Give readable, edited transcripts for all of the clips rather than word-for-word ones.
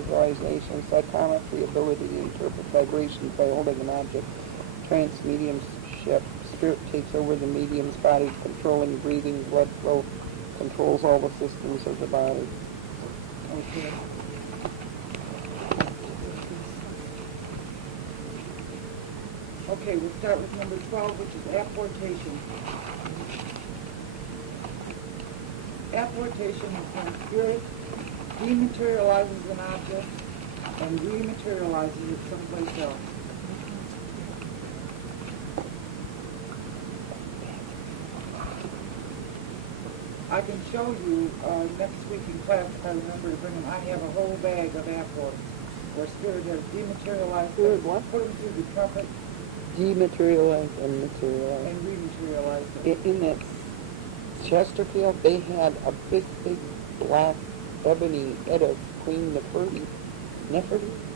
visualization, psychometry, ability to interpret vibrations by holding an object, trance mediumship, spirit takes over the medium's body, controlling breathing, blood flow, controls all the systems of the body. Okay. Okay, we'll start with number 12, which is apportation. Apportation is when spirit dematerializes an object and rematerializes it someplace else. I can show you next week in class, if I remember to bring them. I have a whole bag of apports where spirit has dematerialized Spirit Mm-hmm. what? put them through the trumpet Dematerialized and materialized. and rematerialized them. In that Chesterfield, they had a big black ebony head of Queen Nefertiti,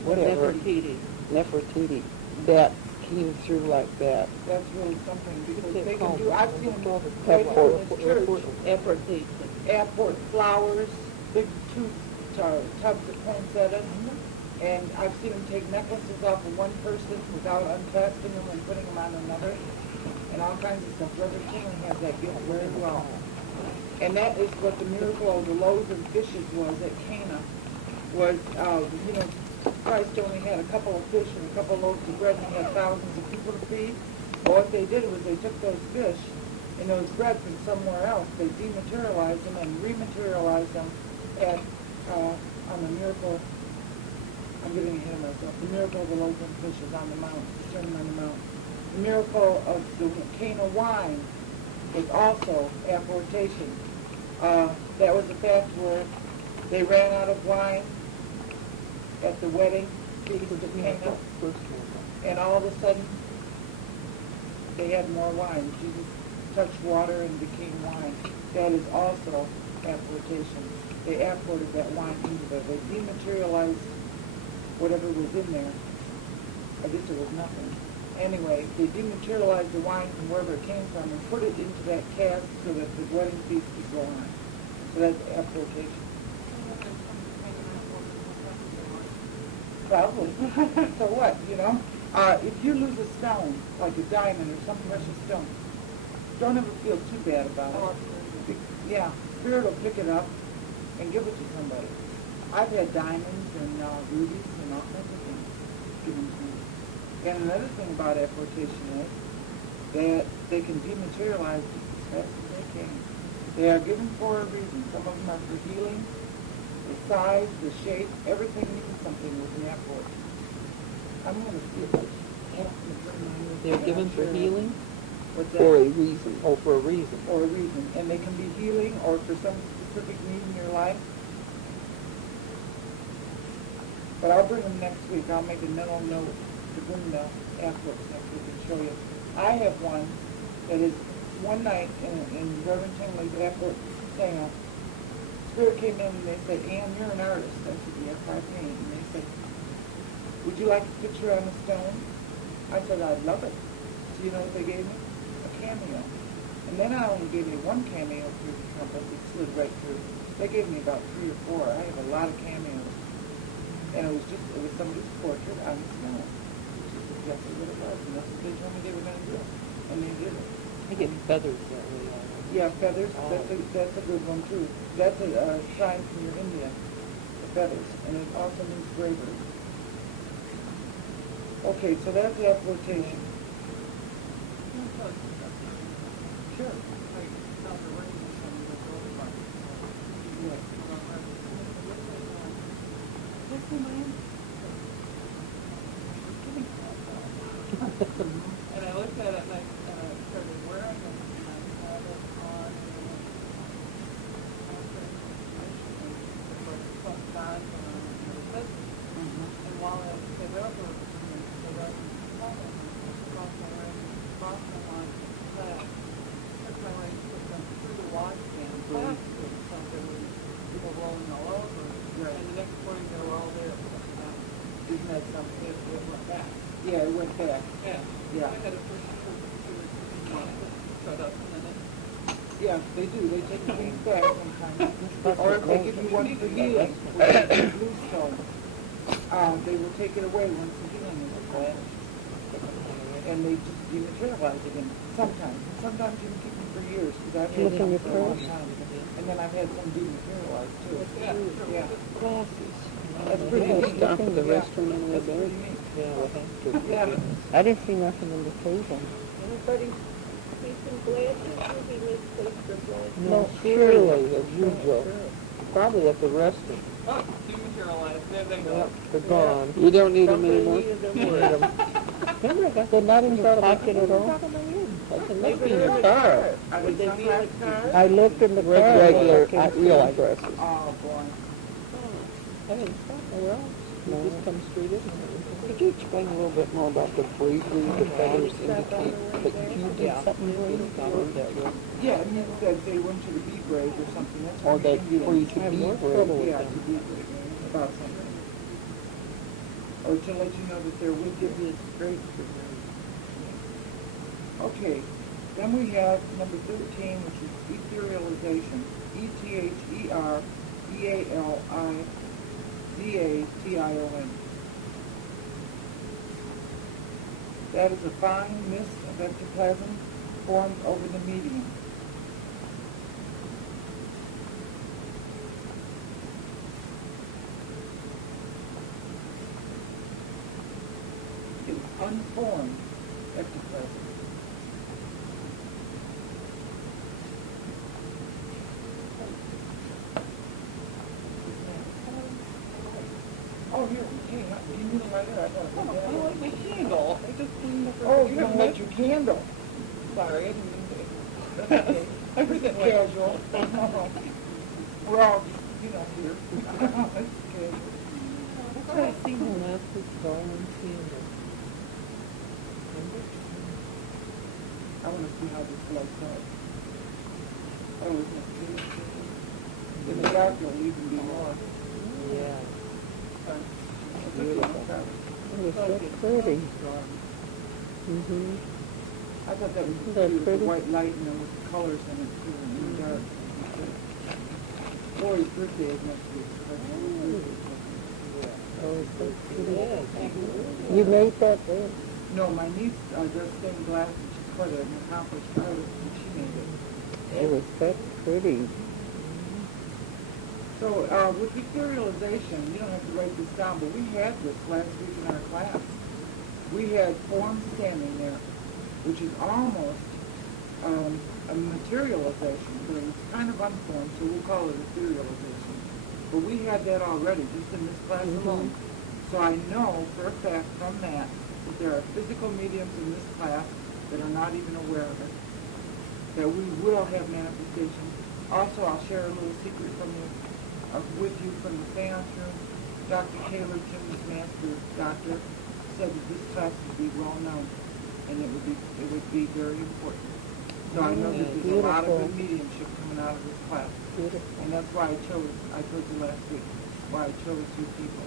whatever. Nefertiti, that came through like that. That's really something because What's they it can called? do. I've seen them right Apport. in this church. Apportation. Apport flowers, big tubs of poinsettia, and I've seen them take necklaces off of one person without unclasping them and putting them on another, and all kinds of stuff. Brother Kinley has that gift very well. And that is what the miracle of the loaves and fishes was at Cana. Was, Christ only had a couple of fish and a couple of loaves of bread, and he had thousands of people to feed. But what they did was they took those fish and those bread from somewhere else. They dematerialized them and rematerialized them at on the miracle. I'm getting ahead of myself. The miracle of the loaves and fishes on the mount, the Sermon on the Mount. The miracle of the Cana wine was also apportation. That was the fact where they ran out of wine at the wedding feast of Cana, and all of a sudden they had more wine. Jesus touched water and became wine. That is also apportation. They apported that wine into there. They dematerialized whatever was in there. I guess it was nothing. Anyway, they dematerialized the wine from wherever it came from and put it into that cask so that the wedding feast could go on. So that's apportation. Probably. So what, if you lose a stone, like a diamond or some precious stone, don't ever feel too bad about it. Yeah, Spirit will pick it up and give it to somebody. I've had diamonds and rubies and all kinds of things given to me. And another thing about apportation is that they can dematerialize just as fast as they can. They are given for a reason. Some of them are for healing. The size, the shape, everything means something with an apport. I'm going to see if I can bring mine. They're given for healing? What's that? For a reason. Oh, for a reason. For a reason. And they can be healing or for some specific need in your life. But I'll bring them next week. I'll make a mental note to bring the apports next week and show you. I have one that is one night in Reverend Tingley's apport seance. Spirit came in and they said, Ann, you're an artist. I said, yes, I paint. And they said, would you like a picture on a stone? I said, I'd love it. So you know what they gave me? A cameo. And then I only gave me one cameo through the trumpet. It slid right through. They gave me about 3 or 4. I have a lot of cameos. And it was somebody's portrait on the stone. Which is exactly what it was. And that's what they told me they were going to do. And they did it. I get feathers that way. Yeah, feathers. That's a good one too. That's a sign from your India. The feathers, and it also means bravery. Okay, so that's the apportation. Sure. Yes. And I looked at it and I started wearing it and I had it on and while I came over the right color, crossed my leg, crossed my line, took my leg, put them through the washstand, plastic, so there was people rolling all over. Right. And the next morning they were all there. Isn't that something? It went back. Yeah, it went back. Yeah. Yeah. I had a person shut up and then Yeah, they do. They take things back sometimes. Or if they give you one for healing, which is a blue stone. They will take it away once the healing is accomplished. And they just dematerialize again, sometimes. Sometimes you can keep them for years, because I've had Look in some your for a long purse. time. And then I've had some dematerialized too. Yeah. Glasses. That's pretty Yeah, neat. stop at the Yeah. restroom on the way That's back. pretty neat. Yeah, we'll have to. Yeah. I didn't see nothing on the table. Anybody see some glasses? Maybe misplaced their glasses. No, surely, as usual. Probably at the restroom. Oh, dematerialized, there they Yeah, go. they're gone. You don't need them Somebody anymore? needed them. Remember, I got they're not in your pocket at all. They must be in your car. Are Would they they be in the sunglasses? car? I looked in the car. Regular, real eyeglasses. Oh, boy. I didn't stop nowhere else. You No. just come straight in. Could you explain a little bit more about the bravery the feathers indicate that you did Yeah. something brave? Yeah, it means that they want you to be brave or something. That's Or what that we for you do. to be more brave. trouble. Yeah, to be brave about something. Or to let you know that they're with you. It's great for them. Okay, then we have number 13, which is etherealization. E-T-H-E-R-E-A-L-I-Z-A-T-I-O-N. That is a fine mist of ectoplasm formed over the medium. It is unformed ectoplasm. Oh, here, hey, you need a lighter? I got a Oh, I like my candle. I just cleaned the Oh, you don't light your candle. Sorry, I didn't mean to. That's okay. I was at like, Casual. We're all, you know, here. It's casual. That's what I seen her last week, Darwin Candle. I want to see how this lights up. Oh, isn't it beautiful? In the dark, it'll even be more. Yeah. It's Beautiful. okay. It was so pretty. Mm-hmm. I thought that was Isn't that pretty with the pretty? white light and then with the colors in it too, in the dark. Lori's birthday is next week. So that's her birthday present. Oh, it's so pretty. Yeah. You made that then? No, my niece does stained glass, and she's quite an accomplished artist, and she made it. It was so pretty. So with etherealization, you don't have to write this down, but we had this last week in our class. We had forms standing there, which is almost a materialization, but it was kind of unformed, so we'll call it etherealization. But we had that already, just in this class alone. So I know for a fact from that there are physical mediums in this class that are not even aware of it, that we will have manifestations. Also, I'll share a little secret from you, with you from the seance room. Dr. Taylor, Jim's master doctor, said that this class would be well known, and it would be very important. So I know that there's a lot of good mediumship coming out of this class. Beautiful. And that's why I told you last week, why I chose you people,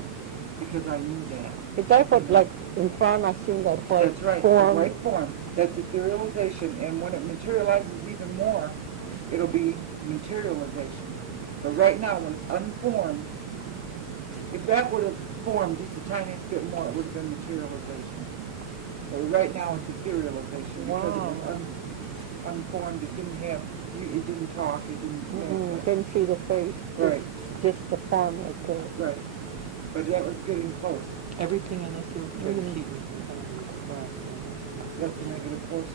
because I knew that. Is that what, like, in front, I seen that white That's right, form? the white form. That's etherealization, and when it materializes even more, it'll be materialization. But right now, when it's unformed, if that would have formed just the tiniest bit more, it would have been materialization. But right now, it's etherealization, because it was unformed, it didn't have, it didn't talk, it didn't... Didn't see the face. Right. Just the form like that. Right. But that was getting close. Everything in this is very cute. That's the negative force.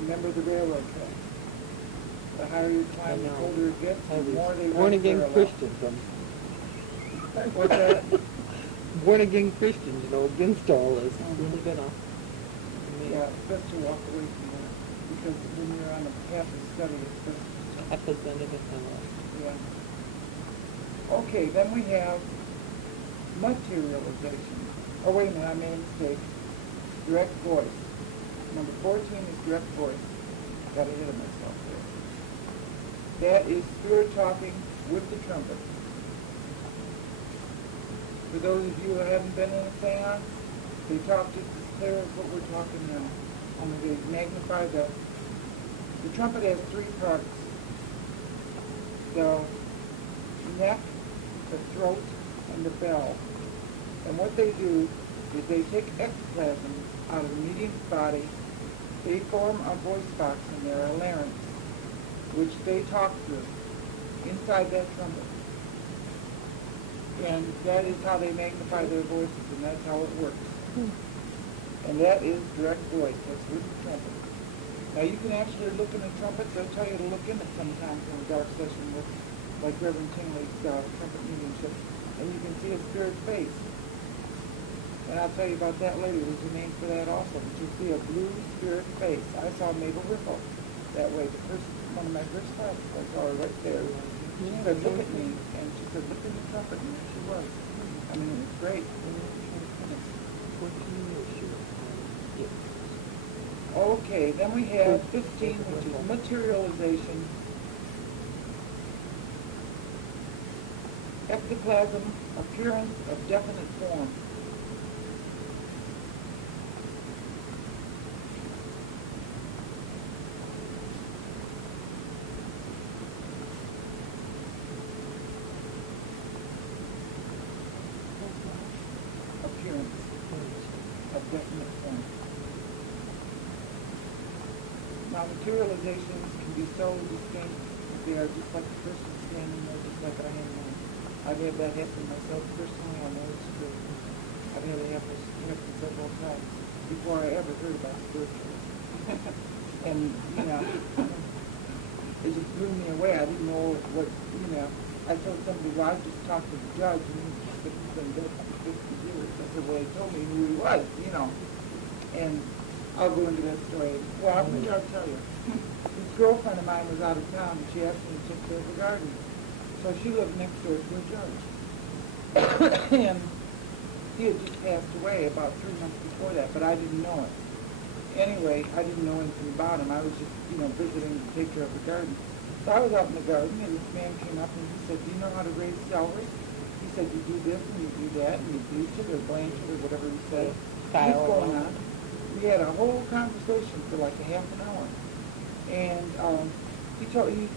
Remember the railroad track. The higher you climb, the I know. colder it gets, I the more was they born run again parallel. Christians. What's that? Born again Christians, you know, against all this. It's Mhm. really been a... Yeah, it's best to walk away from that. Because when you're on a path of study, it's best to I presented it in the... Yeah. Okay, then we have materialization. Oh, wait a minute, I made a mistake. Direct voice. Number 14 is direct voice. Got ahead of myself there. That is spirit talking with the trumpet. For those of you who haven't been in a seance, they talk just as clear as what we're talking now. Only they magnify the trumpet has three parts. The neck, the throat, and the bell. And what they do is they take ectoplasm out of the medium's body. They form a voice box in there, a larynx, which they talk through inside that trumpet. And that is how they magnify their voices, and that's how it works. And that is direct voice. That's with the trumpet. Now you can actually look in the trumpets. They'll tell you to look in it sometimes in a dark session with, like Reverend Tingley's trumpet mediumship, and you can see a spirit's face. And I'll tell you about that later. There's a name for that also. But you see a blue spirit face. I saw Mabel Whipple that way. One of my first classes, I saw her right there. She said, look at me. And she said, look in the trumpet. And there she was. I mean, it was great. Okay, then we have 15, which is materialization. Ectoplasm, appearance of definite form. Appearance of definite form. Now, materializations can be so distinct that they are just like a person standing there, just like I am now. I've had that happen myself personally. I know it's true. I've had it happen several times before I ever heard about spiritualism. And, you know, it just blew me away. I didn't know what, you know. I told somebody, well, I just talked to the judge, and he said he's been dead for 50 years. I said, well, he told me who he was, you know. And I'll go into that story. Well, I'll tell you. This girlfriend of mine was out of town, and she asked me to take care of the garden. So she lived next door to a judge. And he had just passed away about 3 months before that, but I didn't know it. Anyway, I didn't know anything about him. I was just, you know, visiting to take care of the garden. So I was out in the garden, and this man came up, and he said, do you know how to raise celery? He said, you do this, and you do that, and you bleach it, or blanch it, or whatever he said. What's going on? We had a whole conversation for like a half an hour. And he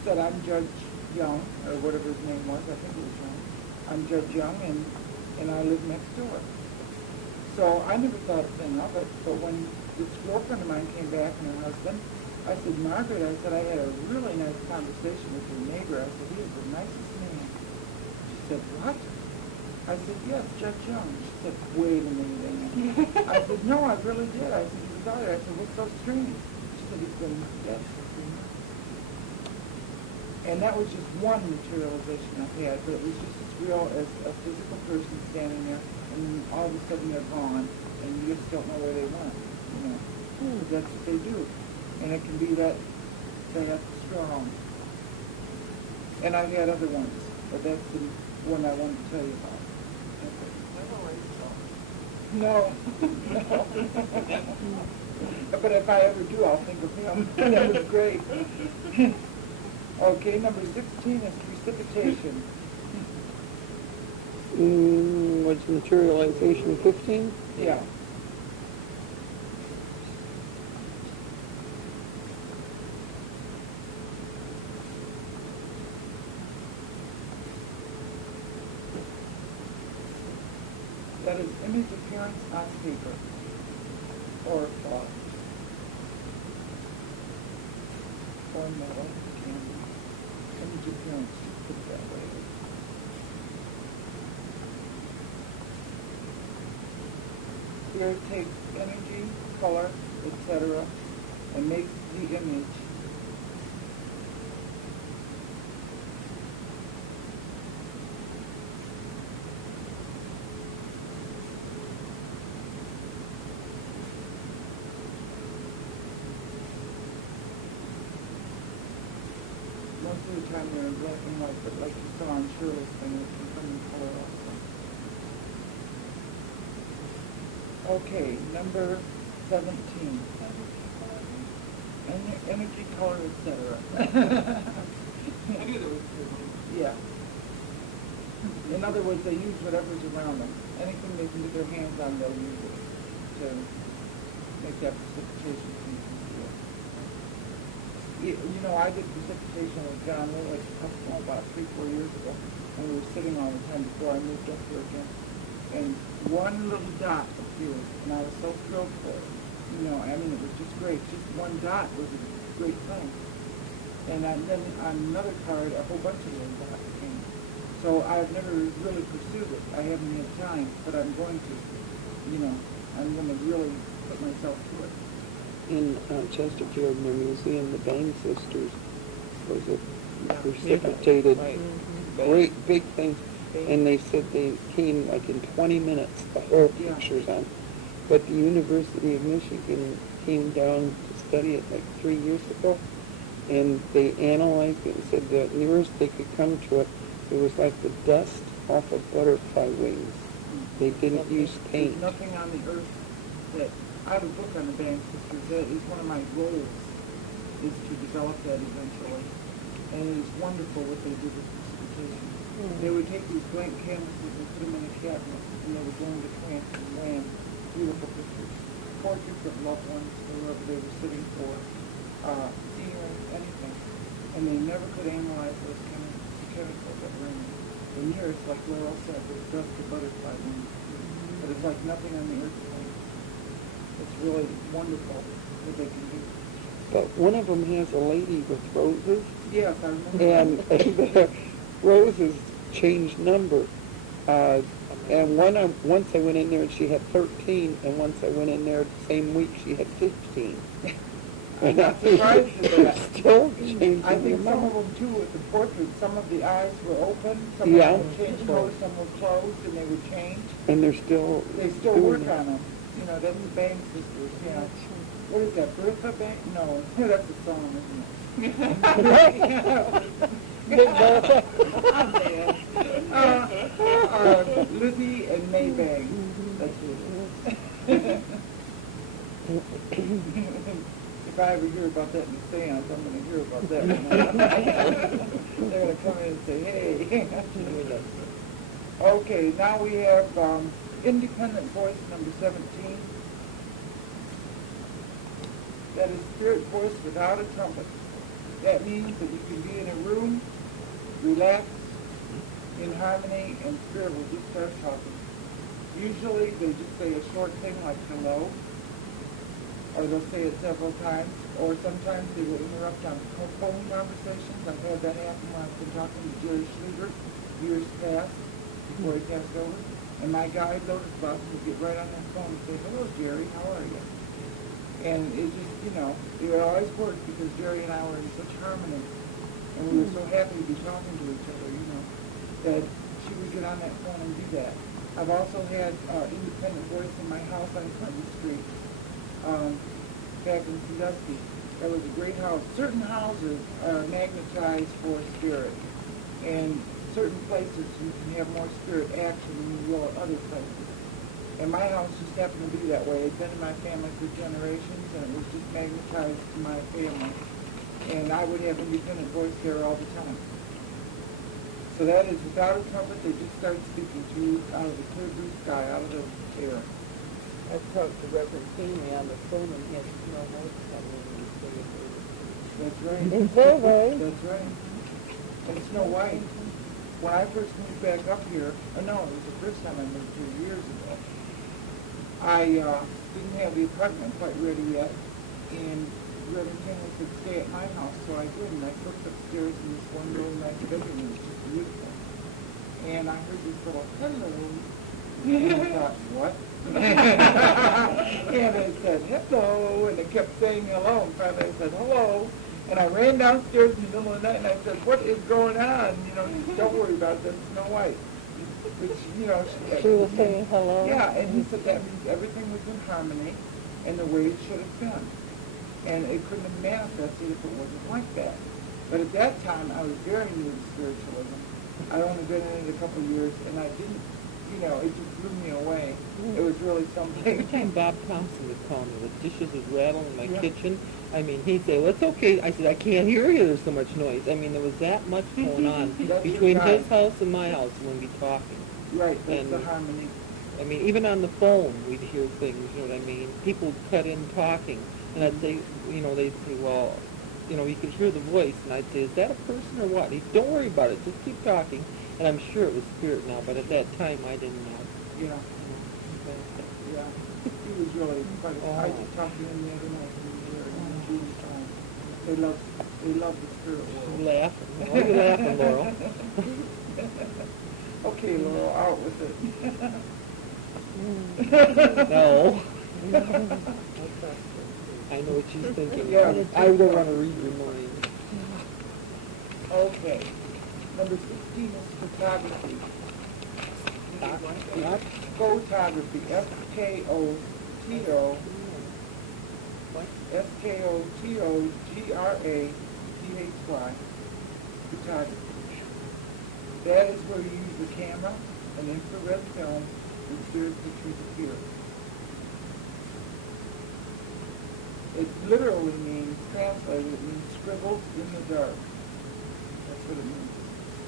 said, I'm Judge Young, or whatever his name was. I think it was Young. I'm Judge Young, and I live next door. So I never thought a thing of it. But when this girlfriend of mine came back and her husband, I said, Margaret, I said, I had a really nice conversation with your neighbor. I said, he is the nicest man. She said, what? I said, yes, Judge Young. She said, wait a minute, Ann. I said, no, I really did. I said, he was out there. I said, what's so strange? She said, he's been dead for 3 months. And that was just one materialization I had, but it was just as real as a physical person standing there, and then all of a sudden they're gone, and you just don't know where they went, you know. But that's what they do. And it can be that strong. And I've had other ones, but that's the one I wanted to tell you about. No. But if I ever do, I'll think of him. That was great. Okay, number 16 is precipitation. What's materialization 15? Yeah. That is image appearance on paper or cloth or metal candy. Image appearance, just put it that way. Spirit takes energy, color, etc., and makes the image. Most of the time they're in black and white, but like you saw on Shirley's thing, it can come in color also. Okay, number 17. Energy, color, etc. I knew there was two. Yeah. In other words, they use whatever's around them. Anything they can get their hands on, they'll use it to make that precipitation easier. You know, I did precipitation with John Lilek about 3-4 years ago, and we were sitting all the time before I moved up here again. and one little dot appeared, and I was so thrilled for it. You know, I mean, it was just great. Just one dot was a great thing. And then on another card, a whole bunch of little dots came. So I've never really pursued it. I haven't had time, but I'm going to. You know, I'm going to really put myself to it. In Chesterfield, in their museum, the Bang sisters was a precipitated, great big thing. And they said they came like in 20 minutes, the whole picture's on. But the University of Michigan came down to study it like 3 years ago, and they analyzed it and said the nearest they could come to it, it was like the dust off of butterfly wings. They didn't use paint. There's nothing on the earth that, I have a book on the Bang sisters, that is one of my goals, is to develop that eventually. And it is wonderful what they did with precipitation. They would take these blank canvases and put them in a cabinet, and they would go into trance and land beautiful pictures, portraits of loved ones, whoever they were sitting for, scenery, anything. And they never could analyze those chemicals that were in it. The nearest, like Laurel said, was just the butterfly wings. But it's like nothing on the earth plane. It's really wonderful what they can do. But one of them has a lady with roses, Yes, I remember. and the roses changed number. And once I went in there and she had 13, and once I went in there the same week she had 15. I'm not surprised at that. Still changing I think the some amount. of them too with the portraits, some of the eyes were open, some of them would change colors, some were closed, and they would change. And they're still They still doing work it. on them. You know, that's the Bang sisters, yeah. What is that, Bertha Bang? No, that's a song, isn't it? Big Bertha. Lizzie and May Bang. That's who it is. If I ever hear about that in the seance, I'm going to hear about that. They're going to come in and say, hey. Okay, now we have independent voice number 17. That is spirit voice without a trumpet. That means that you can be in a room, relax, in harmony, and spirit will just start talking. Usually they just say a short thing like hello, or they'll say it several times, or sometimes they will interrupt on phone conversations. I've had that happen when I've been talking to Jerry Schluter years past, before he passed over. And my guide, Lotus Boss, would get right on that phone and say, hello, Jerry, how are you? And it just, you know, it would always work because Jerry and I were in such harmony. And we were so happy to be talking to each other, you know, that she would get on that phone and do that. I've also had independent voice in my house on Clinton Street, back in Sandusky. That was a great house. Certain houses are magnetized for spirit. And certain places you can have more spirit action than you will at other places. And my house just happened to be that way. It's been in my family for generations, and it was just magnetized to my family. And I would have independent voice there all the time. So that is without a trumpet, they just start speaking to you out of the clear blue sky, out of the air. I talked to Reverend Keeney on the phone and he had no notes coming in. That's right. It's very right. That's right. And Snow White. When I first moved back up here, no, it was the first time I moved here years ago. I didn't have the apartment quite ready yet, and Reverend Keeney said, stay at my house, so I did, and I flipped upstairs in this one really nice bedroom, it was just beautiful. And I heard this little, hello, and I thought, what? And it said, hello, and it kept saying hello, and finally I said, hello, and I ran downstairs in the middle of the night, and I said, what is going on? You know, don't worry about it, that's Snow White. Which, you know, She was saying hello. yeah, and he said that means everything was in harmony and the way it should have been. And it couldn't have manifested if it wasn't like that. But at that time, I was very new to spiritualism. I'd only been in it a couple of years, and I didn't, you know, it just blew me away. It was really something. Every time Bob Thompson would call me, the dishes would rattle in my kitchen. I mean, he'd say, well, it's okay. I said, I can't hear you. There's so much noise. I mean, there was that much going on between his house and my house when we'd be talking. Right, that's And the harmony. I mean, even on the phone, we'd hear things, you know what I mean? People would cut in talking, and I'd say, you know, they'd say, well, you know, you could hear the voice, and I'd say, is that a person or what? And he'd, don't worry about it, just keep talking. And I'm sure it was spirit now, but at that time, I didn't know. Yeah, Okay. yeah. He was really quite, I just talked to him the other night, he was here, and he was fine. They love the spirit You world. laughing? Why are you laughing, Laurel? Okay, Laurel, out with it. No. I know what she's thinking. Yeah. I don't want to read your mind. Okay. Number 16 is photography. What? Photography. S-K-O-T-O. What? S-K-O-T-O-G-R-A-P-H-Y. Photography. That is where you use the camera, an infrared film, and spirit pictures appear. It literally means, translated, it means scribbled in the dark. That's what it means.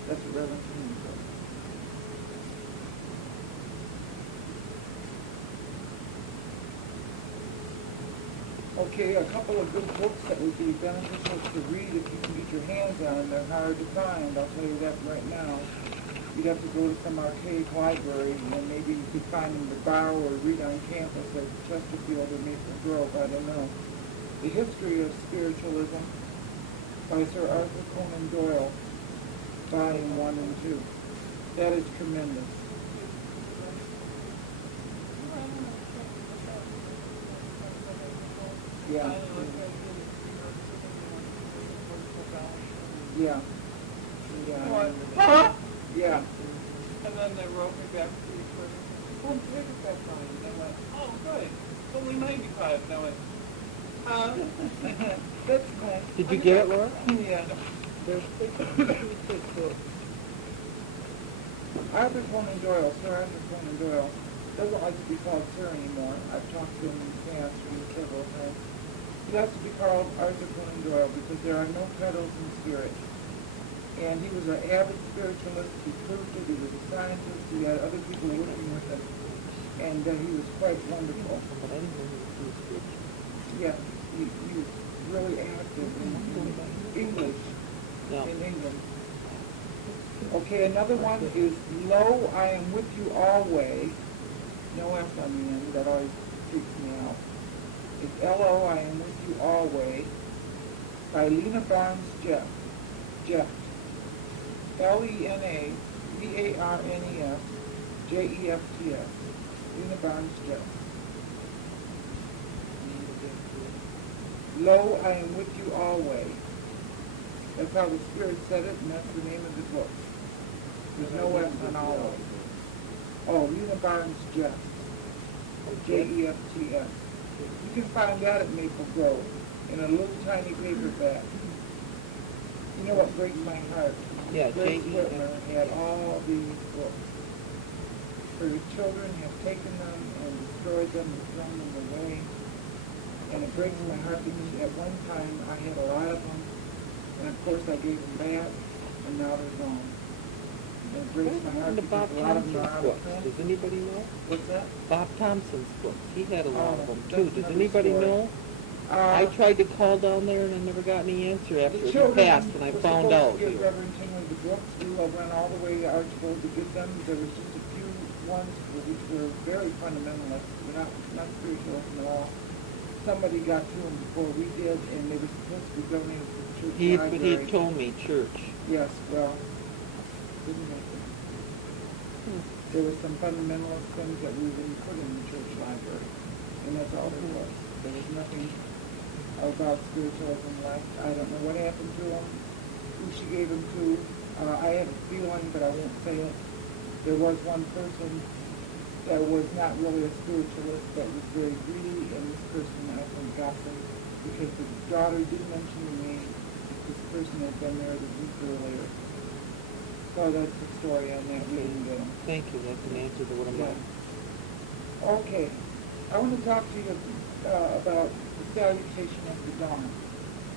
That's what Reverend means. Okay, a couple of good books that would be beneficial to read if you can get your hands on. They're hard to find, I'll tell you that right now. You'd have to go to some archaic library, and maybe you could find them to borrow or read on campus at Chesterfield or Maple Grove, I don't know. The History of Spiritualism by Sir Arthur Conan Doyle, Volume 1 and 2. That is tremendous. Yeah. Yeah. Yeah. Yeah. And then they wrote me back to you for, oh, look at that fine. And I went, oh, good. It's only 95. And I went, That's nice. Did you get it, Laura? yeah. There's Arthur Conan Doyle, Sir Arthur Conan Doyle, doesn't like to be called Sir anymore. I've talked to him in the past several times. He likes to be called Arthur Conan Doyle because there are no titles in spirit. And he was an avid spiritualist. He proved it. He was a scientist. He had other people working with him. And he was quite wonderful. Yeah, he was really active in English, No. in England. Okay, another one is Lo, I Am With You Always. No S on the end, that always freaks me out. It's L-O, I Am With You Always by Lena Barnes Jeff. L-E-N-A-B-A-R-N-E-S J-E-F-T-S. Lena Barnes Jeff. Lo, I Am With You Always. That's how the Spirit said it, and that's the name of the book. There's no S on always. Oh, Lena Barnes Jeff. J-E-F-T-S. You can find that at Maple Grove in a little tiny paperback. You know what breaks my heart? Yeah, Grace J.E. Whitmer had all these books. Her children have taken them and destroyed them and thrown them away. And it breaks my heart because at one time I had a lot of them. And of course I gave them back, and now they're gone. And it breaks my heart The because Bob a lot of them Thompson's are out of books. print. Does anybody know? What's that? Bob Thompson's books. He had a lot of them that's too. Does another anybody story. know? I tried to call down there and I never got any answer after The it children passed, and I were found supposed out. to get Reverend Tingley the books. We went all the way to Archibald to get them. There was just a few ones which were very fundamentalist. They're not spiritualism at all. Somebody got to them before we did, and they were supposed to be donated to the church He library. told me, church. Yes, well, didn't make it. There were some fundamentalist things that we didn't put in the church library, and that's all there was. There was nothing about spiritualism left. I don't know what happened to them, who she gave them to. I have a feeling, but I won't say it. There was one person that was not really a spiritualist that was very greedy, and this person, I think, got them because the daughter did mention to me that this person had been there the week earlier. So that's the story on that. We didn't get them. Thank you. That's an answer to what I'm Yeah. like. Okay. I want to talk to you about the salutation of the dawn.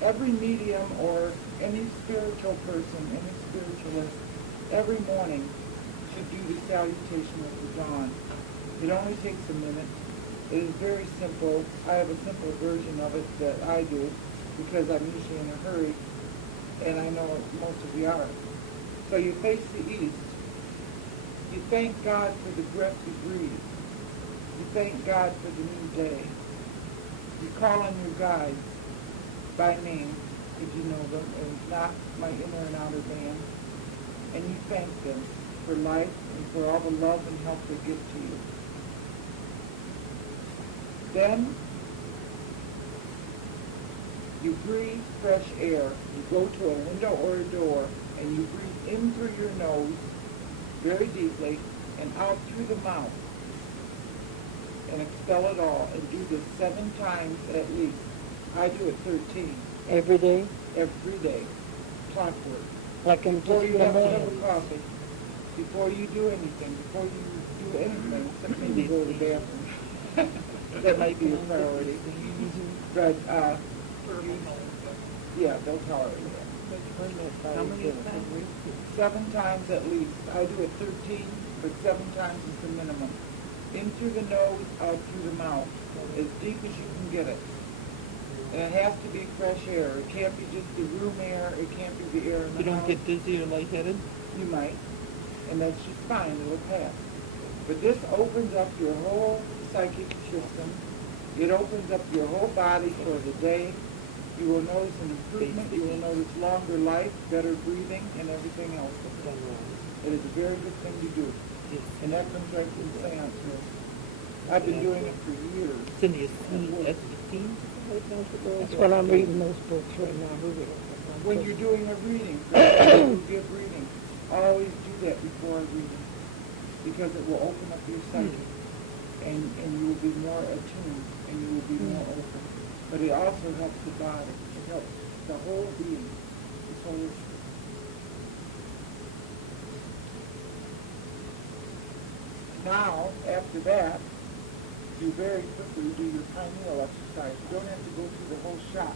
Every medium or any spiritual person, any spiritualist, every morning should do the salutation of the dawn. It only takes a minute. It is very simple. I have a simple version of it that I do because I'm usually in a hurry, and I know most of you are. So you face the east, You thank God for the breath you breathe. You thank God for the new day. You call on your guides by name, if you know them, and not my inner and outer band. And you thank them for life and for all the love and help they give to you. Then you breathe fresh air. You go to a window or a door, and you breathe in through your nose very deeply and out through the mouth, and expel it all, and do this 7 times at least. I do it 13 Every day? every day, clockwork. Like in Before just you the have a cup morning? of coffee, before you do anything, before you do anything, except maybe go to the bathroom. That might be a priority. But, yeah, they'll tolerate that. How many times? 7 times at least. I do it 13, but 7 times is the minimum. In through the nose, out through the mouth, as deep as you can get it. And it has to be fresh air. It can't be just the room air. It can't be the air in the You don't house. get dizzy or lightheaded? You might, and that's just fine. It'll pass. But this opens up your whole psychic system. It opens up your whole body for the day. You will notice an improvement. You will notice longer life, better breathing, and everything else. It is a very good thing to do. And that comes right from seance. I've been doing it for years. Cindy, is S15? That's what I'm reading those books right now. When you're doing a reading, you give reading. Always do that before a reading, because it will open up your psyche, and you will be more attuned, and you will be more open. But it also helps the body. It helps the whole being. This whole Now, after that, you very quickly do your pineal exercise. You don't have to go through the whole shot,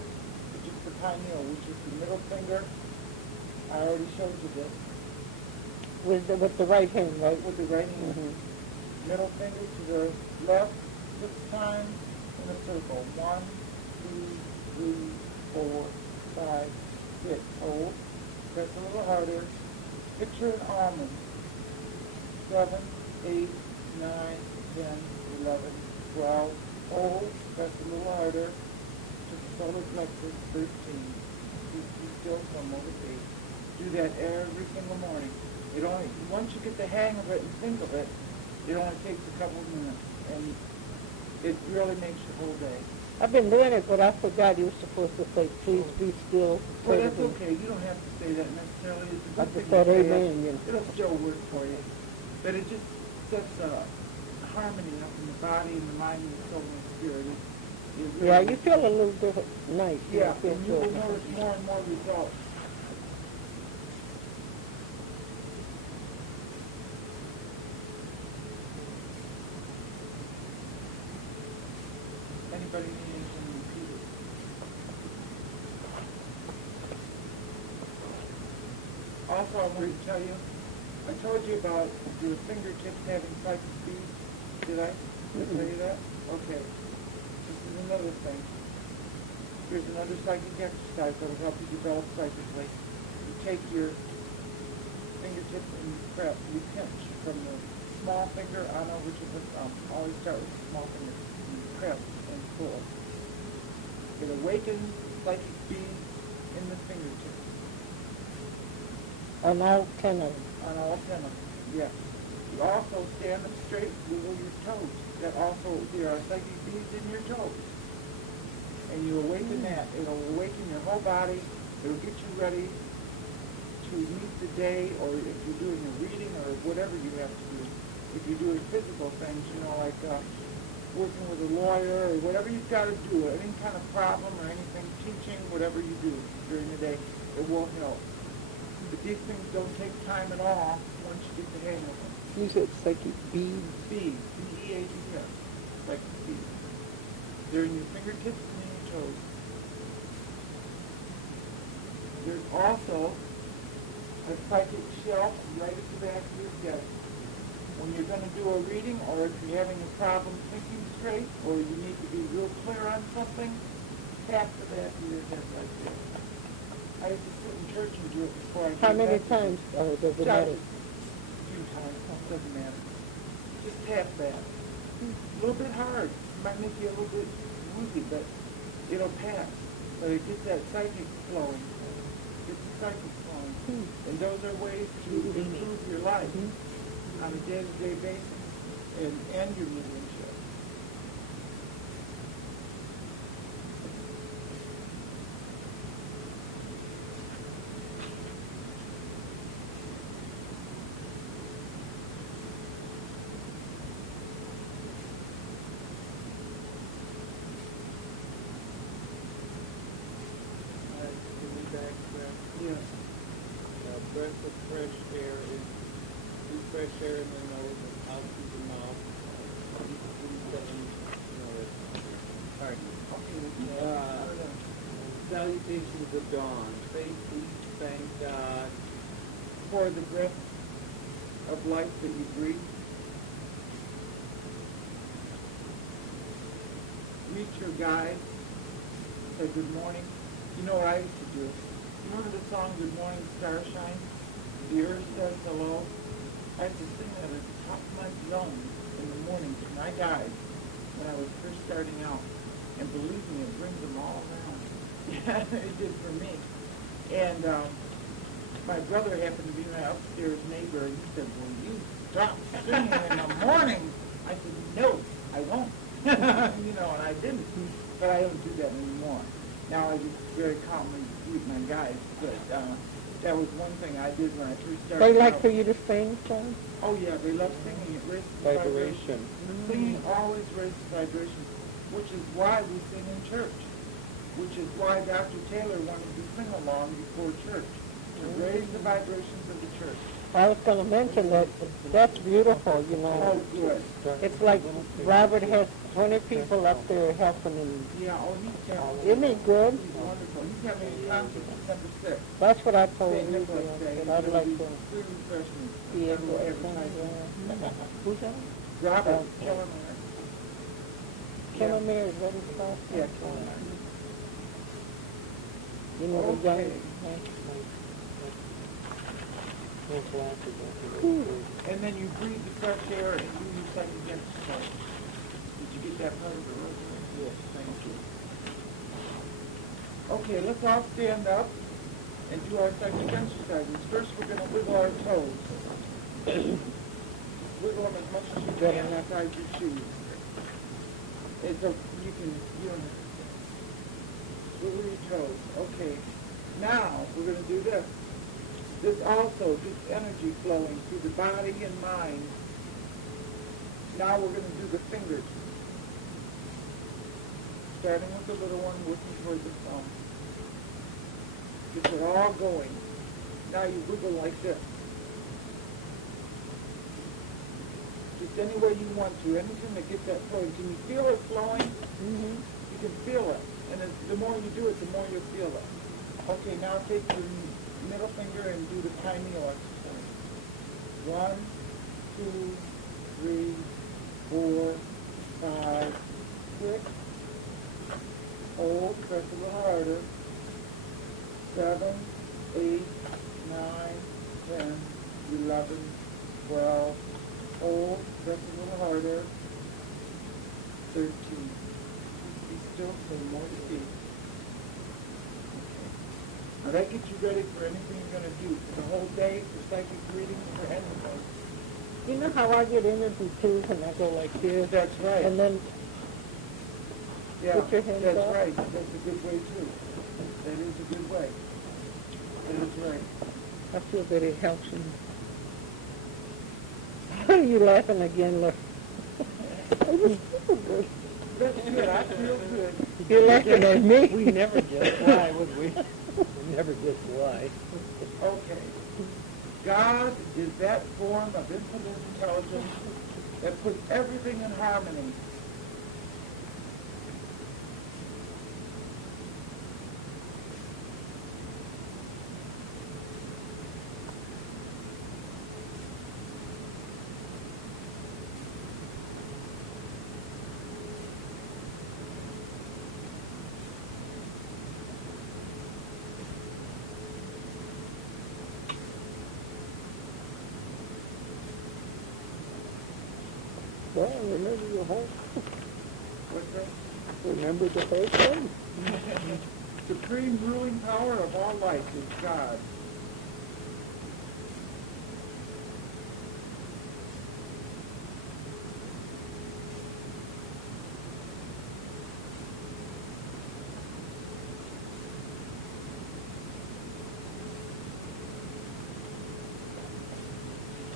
but just the pineal, which is the middle finger. I already showed you this. With the right hand, right? With the right hand. Middle finger to the left 6 times in a circle. 1, 2, 3, 4, 5, 6. Hold. Press a little harder. Picture an almond. 7, 8, 9, 10, 11, 12. Hold. Press a little harder. To the solar plexus. 13. Keep still for a moment. 8. Do that every single morning. It only, once you get the hang of it and think of it, it only takes a couple of minutes, and it really makes your whole day. I've been doing it, but I forgot you were supposed to say, please be still. Well, that's okay. You don't have to say that necessarily. It's a I good just thing thought to say amen, it. you know. It'll still work for you. But it just sets a harmony up in the body and the mind and the soul and the spirit. It really Yeah, you feel a little different, nice. Yeah, feel and you will good. notice more and more results. Anybody need anything repeated? Also, I wanted to tell you, I told you about your fingertips having psychic beads. Did I? Did I tell you that? Okay. This is another thing. Here's another psychic exercise that will help you develop psychically. You take your fingertips and you press, you pinch from the small finger on over to the thumb. Always start with the small finger. You press and pull. It awakens psychic beads in the fingertips. On all 10 of them. On all 10 of them, yes. You also stand up straight, wiggle your toes. That also, there are psychic beads in your toes. And you awaken that. It'll awaken your whole body. It'll get you ready to meet the day, or if you're doing a reading or whatever you have to do. If you're doing physical things, you know, like working with a lawyer or whatever you've got to do, any kind of problem or anything, teaching, whatever you do during the day, it will help. But these things don't take time at all once you get the hang of them. You said psychic beads. Beads, B-E-A-D-S, like beads. They're in your fingertips and in your toes. There's also a psychic shelf right at the back of your desk. When you're going to do a reading, or if you're having a problem thinking straight, or you need to be real clear on something, tap the back of your head right there. I used to sit in church and do it before I How came many back. times does it Just matter? a few Doesn't matter. Just tap that. A little bit hard. Might make you a little bit woozy, but it'll pass. But it gets that psychic flowing. Gets the psychic flowing. And those are ways to improve your life on a day-to-day basis and your mediumship. Yes. Breath of fresh air is fresh air in the nose and out through the mouth. Salutations of dawn. Faith, peace, thank God. For the breath of life that you breathe. Meet your guide. Say good morning. You know what I used to do? You remember the song Good Morning Starshine? The earth says hello. I used to sing that at the top of my lungs in the morning to my guide when I was first starting out. And believe me, it brings them all around. Yeah, it did for me. And my brother happened to be my upstairs neighbor, and he said, "Well, you stop singing in the morning." I said, "No, I won't." And I didn't. But I don't do that anymore. Now I just very calmly greet my guys, but that was one thing I did when I first started They like out. for you to sing, son? Oh yeah, they love singing. It raises the vibration. Singing always raises vibration, which is why we sing in church, which is why Dr. Taylor wanted to sing along before church, to raise the vibrations of the church. I was going to mention that. That's beautiful, you know. Oh, good. It's like Robert has 20 people up there helping him. Yeah, he's talented. Isn't he good? He's wonderful. He's having a concert December 6th. That's what I told St. him. Nicholas Day. That I'd like to Free refreshments. be able No to advertising. Who's that? Robert Kellerman. Killamere, is that his last name? Yeah, Kellerman. You know, the young... Okay. No glasses. And then you breathe the fresh air and do your psychic exercise. Did you get that part of the rosary? Yes, thank you. Okay, let's all stand up and do our psychic exercises. First, we're going to wiggle our toes. Wiggle them as much as you can outside your shoes. It's a, you don't wiggle your toes. Okay. Now, we're going to do this. This also gets energy flowing through the body and mind. Now we're going to do the fingers. Starting with the little one, working toward the thumb. Get it all going. Now you wiggle like this. Just any way you want to, anything that gets that flowing. Can you feel it flowing? Mm-hmm. You can feel it. And the more you do it, the more you'll feel it. Okay, now take your middle finger and do the pineal exercise. 1, 2, 3, 4, 5, 6. Hold, press a little harder. 7, 8, 9, 10, 11, 12. Hold, press a little harder. 13. Be still for more to see. Now that gets you ready for anything you're going to do for the whole day, for psychic readings, for anything. You know how I get energy too, and I go like this? That's right. And then Yeah, put your hands that's up. right. That's a good way too. That is a good way. That is right. I feel that it helps me. You laughing again, look. I just feel good. That's good. I feel good. You're laughing at me. We never guessed why, would we? We never guessed why. Okay. God is that form of infinite intelligence that puts everything in harmony. Well, remember the whole, What's that? remember the whole thing. Supreme ruling power of all life is God.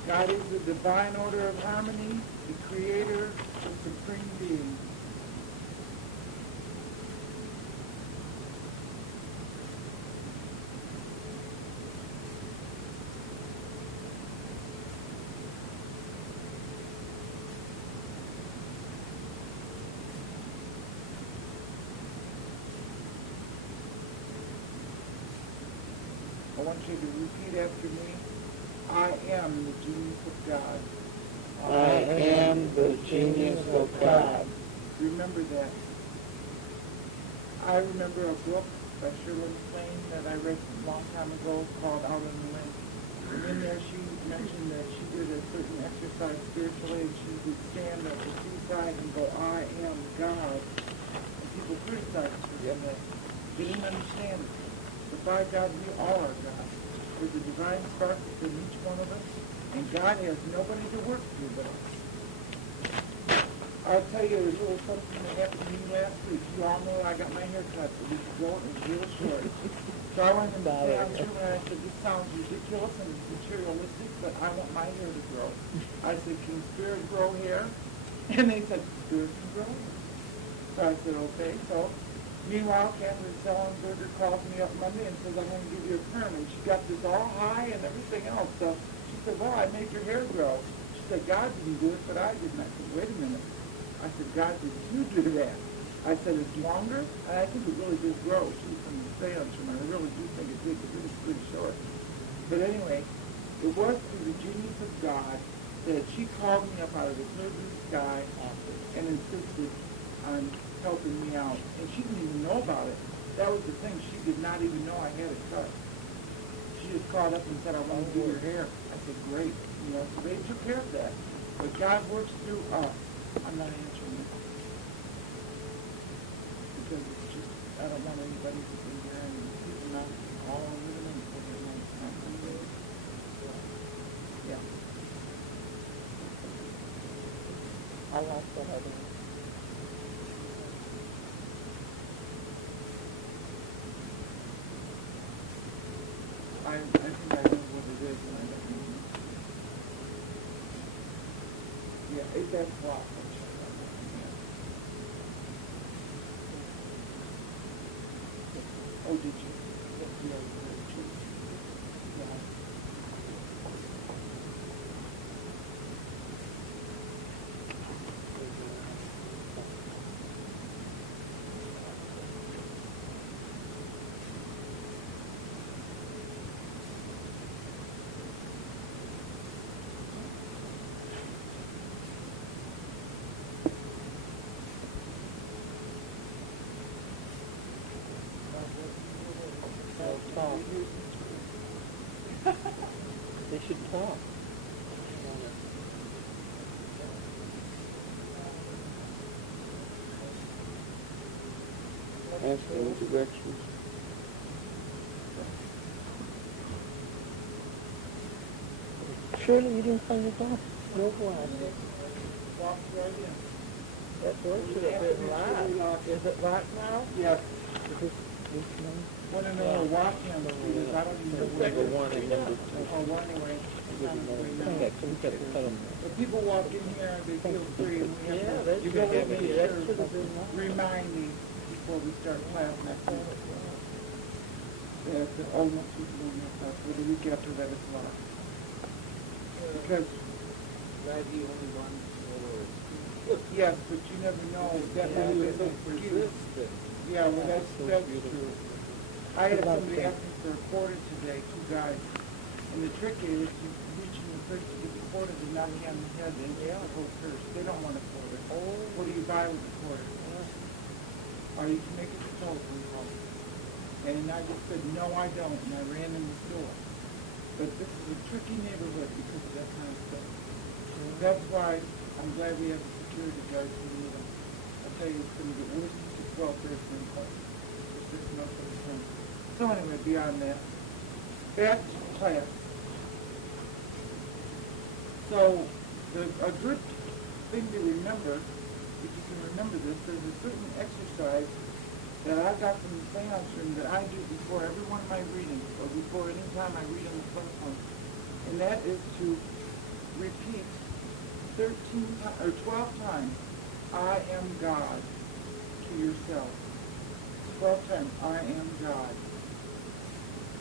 God is the divine order of harmony, the creator, the supreme being. I want you to repeat after me. I am the genius of God. I am the genius of God. Remember that. I remember a book by Shirley MacLaine that I read a long time ago called Out on the Limb. And in there she mentioned that she did a certain exercise spiritually and she would stand at the seaside and go, I am God. And people criticized her for that. They didn't understand it. But by God, we all are God. There's a divine spark within each one of us, and God has nobody to work through but us. I'll tell you, there's a little something that happened to me last week. You all know I got my hair cut a week ago, and it was real short. So I went in the bathroom, and I said, this sounds ridiculous and materialistic, but I want my hair to grow. I said, can spirit grow hair? And they said, spirit can grow hair. So I said, okay. So meanwhile, Catherine Sellenberger calls me up Monday and says, I'm going to give you a perm. And she got this all high and everything else. So she said, well, I made your hair grow. She said, God didn't do it, but I did. And I said, wait a minute. I said, God, did you do that? I said, it's longer, and I think it really did grow. She's from the seance room, and I really do think it did, because it was pretty short. But anyway, it was through the genius of God that she called me up out of the clear blue sky and insisted on helping me out. And she didn't even know about it. That was the thing. She did not even know I had it cut. She just called up and said, I want to do your hair. I said, great. You know, so they took care of that. But God works through us. I'm not answering it. Because it's just, I don't want anybody to be here and people not all over them and put their own something with it. Yeah. I like what I do. I think I know what it is and I don't know. Yeah, that's why. Oh, did you? Yeah, yeah. They should talk. Ask them directions. Shirley, you didn't find your door? No glasses. Walk right in. That door should have been locked. Is it locked now? Yes. This no? Want to know where Washington Street is? I don't even know where it Number is. one and number two. Oh, well, anyway. It's on its way now. Okay, so we gotta cut them. But people walk in here and they feel free, and we have Yeah, to, that you should gotta have make been, that sure, should have been locked. remind me before we start class next week. Yeah, oh, next week, no, not class, but the week after that it's locked. Because, Glad he only runs for yes, but you never know, that Yeah, really but is an so excuse. persistent. Yeah, well, that's true. I had About somebody that. ask me for a quarter today, 2 guys. And the trick is, you reach in the fridge to get the quarter, they knock you on the head, and they have a whole purse. They don't want a quarter. Oh. What do you buy with the quarter? Or you can make it a telephone call. And I just said, no, I don't, and I ran in the store. But this is a tricky neighborhood because of that kind of stuff. That's why I'm glad we have the security guards who need them. I tell you, it's gonna get worse to 12, 13 plus. There's just no concern. So anyway, beyond that, back to class. So, a good thing to remember, if you can remember this, there's a certain exercise that I got from the seance room that I do before every one of my readings, or before any time I read in the classroom, and that is to repeat 12 times, I am God, to yourself. 12 times, I am God.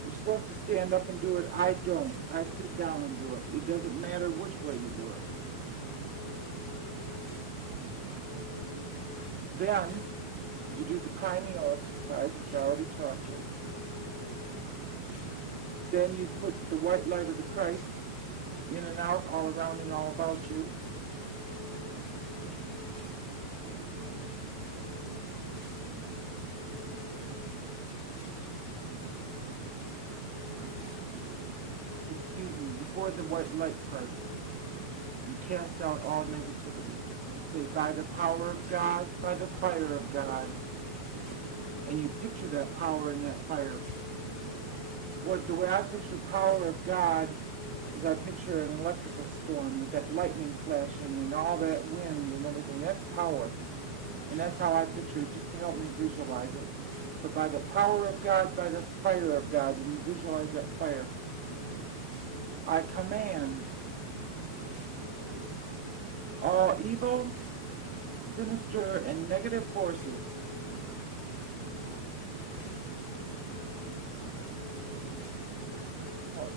You're supposed to stand up and do it. I don't. I sit down and do it. It doesn't matter which way you do it. Then, you do the pineal exercise, which I already taught you. Then you put the white light of the Christ in and out, all around and all about you. Before the white light part, you cast out all negativity. Say, by the power of God, by the fire of God. And you picture that power and that fire. The way I picture the power of God is I picture an electrical storm with that lightning flashing and all that wind and everything. That's power. And that's how I picture it, just to help me visualize it. So by the power of God, by the fire of God, and you visualize that fire, I command all evil, sinister, and negative forces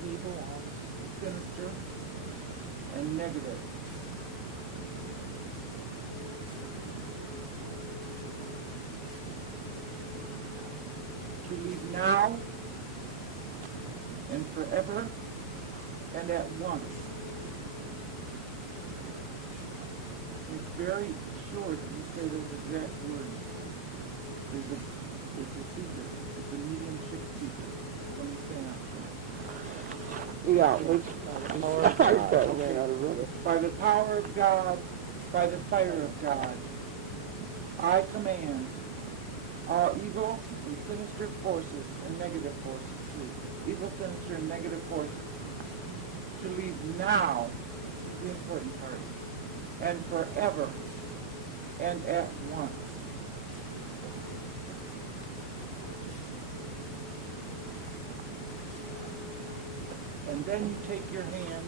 evil, sinister, and negative. To leave now and forever and at once. It's very short if you say those exact words. It's a secret. It's a mediumship secret. Let me say that. Yeah, let's start ran out of room. By the power of God, by the fire of God, I command all evil and sinister forces and negative forces, evil, sinister, and negative forces, to leave now, the important part, and forever, and at once. And then you take your hand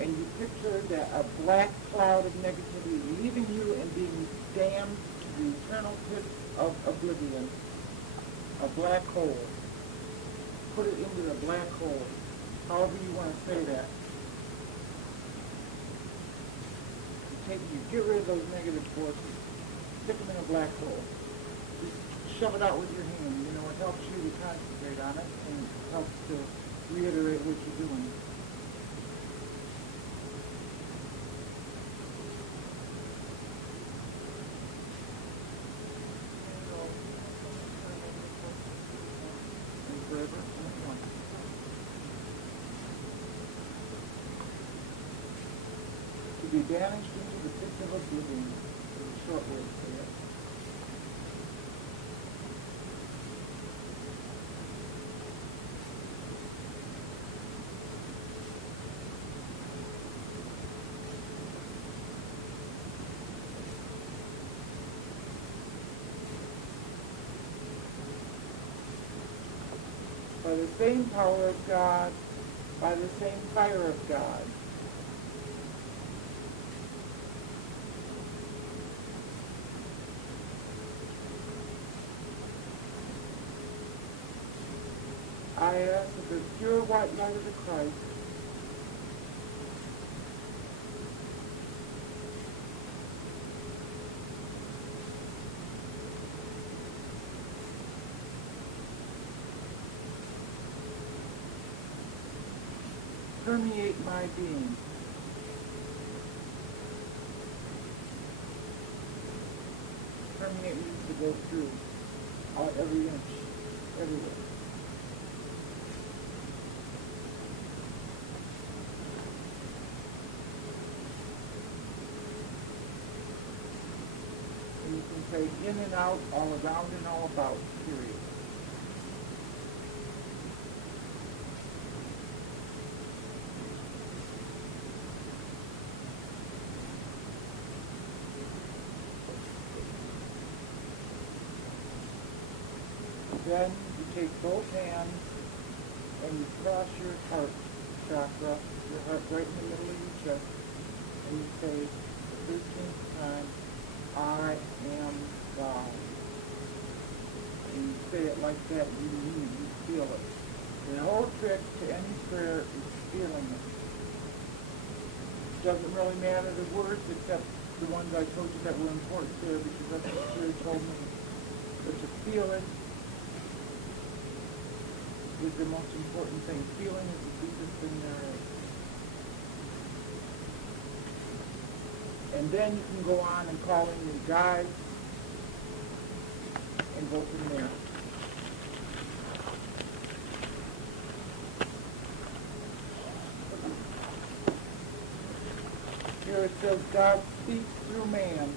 and you picture that a black cloud of negativity leaving you and being damned to the eternal pit of oblivion, a black hole. Put it into the black hole, however you want to say that. You get rid of those negative forces, stick them in a black hole. Just shove it out with your hand. You know, it helps you to concentrate on it and it helps to reiterate what you're doing. And forever and at once. To be banished into the pits of oblivion is a short way to say it. By the same power of God, by the same fire of God. I ask that the pure white light of the Christ permeate my being. Permeate means to go through every inch, everywhere. in and out, all around and all about, period. Then you take both hands and you cross your heart chakra, your heart right in the middle of your chest, and you say the 13th time, I am God. And you say it like that, you mean it, you feel it. The whole trick to any prayer is feeling it. Doesn't really matter the words except the ones I told you that were important there because that's what the Spirit told me. But to feel it is the most important thing. Feeling is the deepest thing there is. And then you can go on and call in your guides and go from there. Here it says God speaks through man.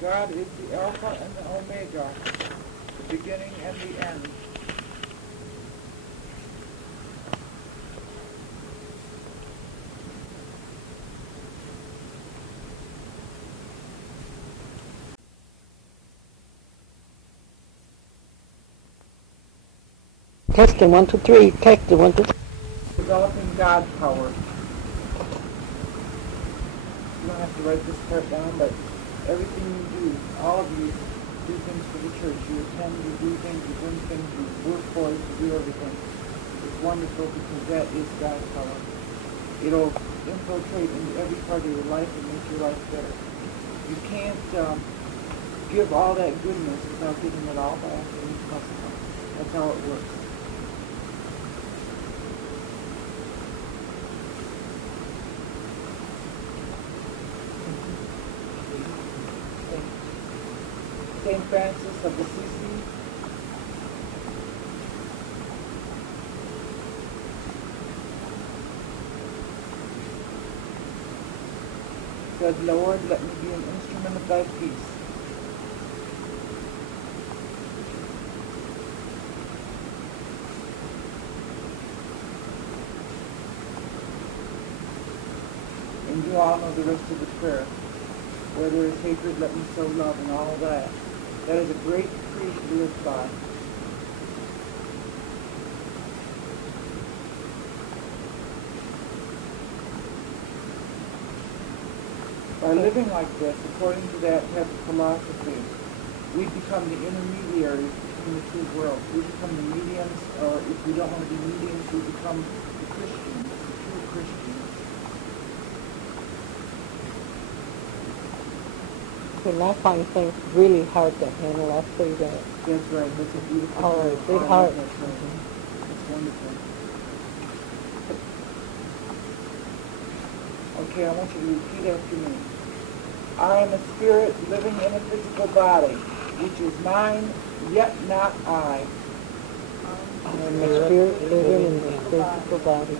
God is the Alpha and the Omega, the beginning and the end. Testing, 1, 2, 3. Testing, 1, 2, 3. Developing God power. You don't have to write this part down, but everything you do, all of you do things for the church. You attend, you do things, you bring things, you work for it, you do everything. It's wonderful because that is God's power. It'll infiltrate into every part of your life and make your life better. You can't give all that goodness without giving it all back to each customer. That's how it works. St. Francis of Assisi said, Lord, let me be an instrument of thy peace. And you all know the rest of the prayer. Where there is hatred, let me sow love, and all that. That is a great creed to live by. By living like this, according to that type of philosophy, we become the intermediaries between the two worlds. We become the mediums, or if we don't want to be mediums, we become the Christians, the true Christians. And I find things really hard to handle, I'll say that. That's right, that's a beautiful Oh, prayer. big I heart. love that prayer. That's wonderful. Okay, I want you to repeat after me. I am a spirit living in a physical body, which is mine, yet not I. I am a spirit living in the physical body.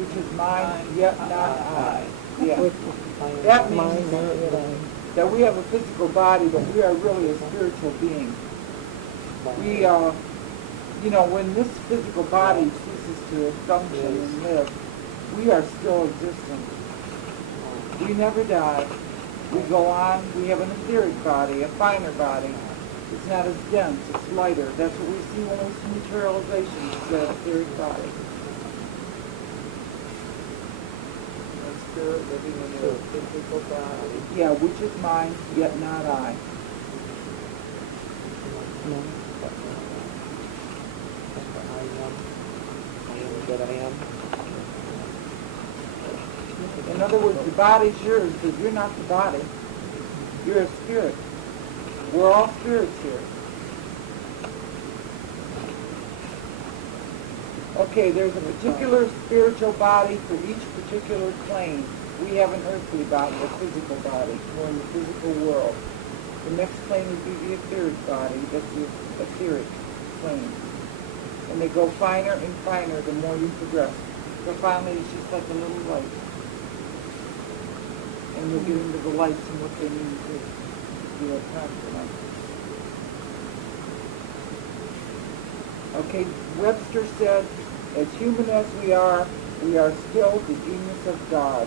Which is mine, yet not I. Yeah. Which is That mine, means not I. that we have a physical body, but we are really a spiritual being. We, when this physical body ceases to function and live, we are still existent. We never die. We go on. We have an etheric body, a finer body. It's not as dense. It's lighter. That's what we see when we see materialization. It's that etheric body. A spirit living in a physical body. Yeah, which is mine, yet not I. No. I am that I am. In other words, the body's yours, but you're not the body. You're a spirit. We're all spirits here. Okay, there's a particular spiritual body for each particular plane. We have an earthly body, a physical body. We're in the physical world. The next plane would be the etheric body. That's the etheric plane. And they go finer and finer the more you progress. So finally, it's just like a little light. And we'll get into the lights and what they mean to do a time. Okay, Webster said, as human as we are still the genius of God.